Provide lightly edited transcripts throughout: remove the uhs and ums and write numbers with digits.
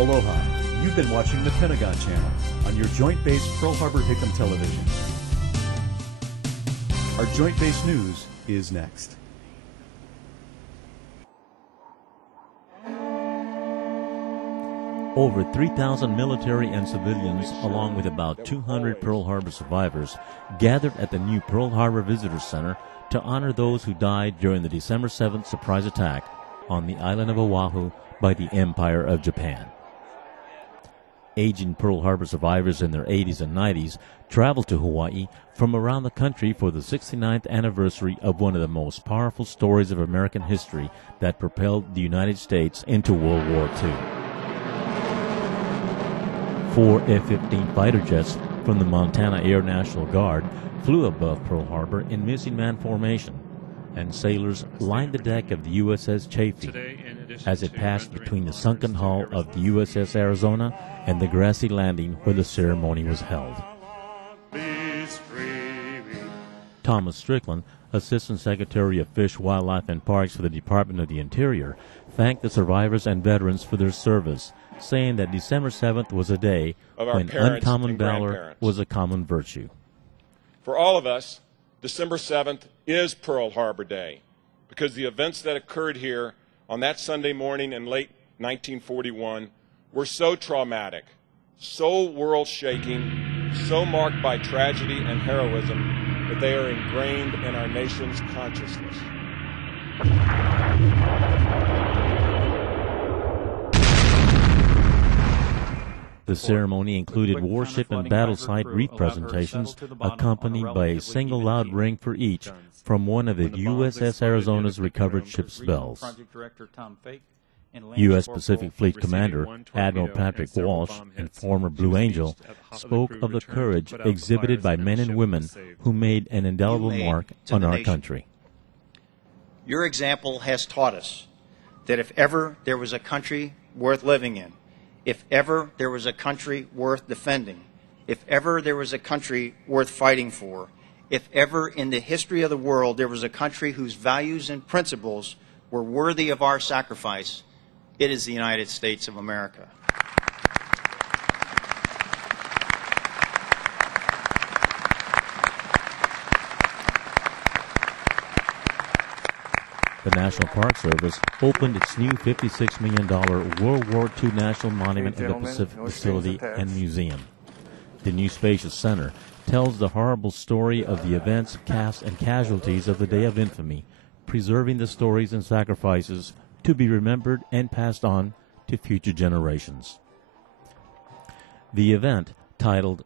Aloha. You've been watching the Pentagon Channel on your Joint Base Pearl Harbor Hickam television. Our Joint Base News is next. Over 3,000 military and civilians, along with about 200 Pearl Harbor survivors, gathered at the new Pearl Harbor Visitor Center to honor those who died during the December 7th surprise attack on the island of Oahu by the Empire of Japan. Aging Pearl Harbor survivors in their 80s and 90s traveled to Hawaii from around the country for the 69th anniversary of one of the most powerful stories of American history that propelled the United States into World War II. 4 F-15 fighter jets from the Montana Air National Guard flew above Pearl Harbor in missing man formation, and sailors lined the deck of the USS Chaffee as it passed between the sunken hull of the USS Arizona and the grassy landing where the ceremony was held. Thomas Strickland, Assistant Secretary of Fish, Wildlife, and Parks for the Department of the Interior, thanked the survivors and veterans for their service, saying that December 7th was a day when uncommon valor was a common virtue. For all of us, December 7th is Pearl Harbor Day, because the events that occurred here on that Sunday morning in late 1941 were so traumatic, so world-shaking, so marked by tragedy and heroism that they are ingrained in our nation's consciousness. The ceremony included warship and battle site wreath presentations, accompanied by a single loud ring for each from one of the USS Arizona's recovered ship's bells. U.S. Pacific Fleet Commander Admiral Patrick Walsh and former Blue Angel spoke of the courage exhibited by men and women who made an indelible mark on our country. Your example has taught us that if ever there was a country worth living in, if ever there was a country worth defending, if ever there was a country worth fighting for, if ever in the history of the world there was a country whose values and principles were worthy of our sacrifice, it is the United States of America. The National Park Service opened its new $56 million World War II National Monument at the Pacific Facility and Museum. The new spacious center tells the horrible story of the events, cast, and casualties of the Day of Infamy, preserving the stories and sacrifices to be remembered and passed on to future generations. The event, titled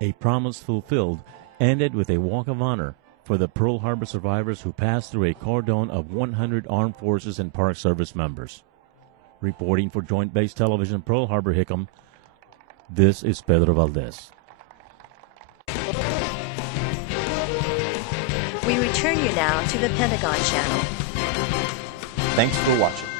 A Promise Fulfilled, ended with a walk of honor for the Pearl Harbor survivors who passed through a cordon of 100 Armed Forces and Park Service members. Reporting for Joint Base Television, Pearl Harbor Hickam, this is Pedro Valdez. We return you now to the Pentagon Channel. Thanks for watching.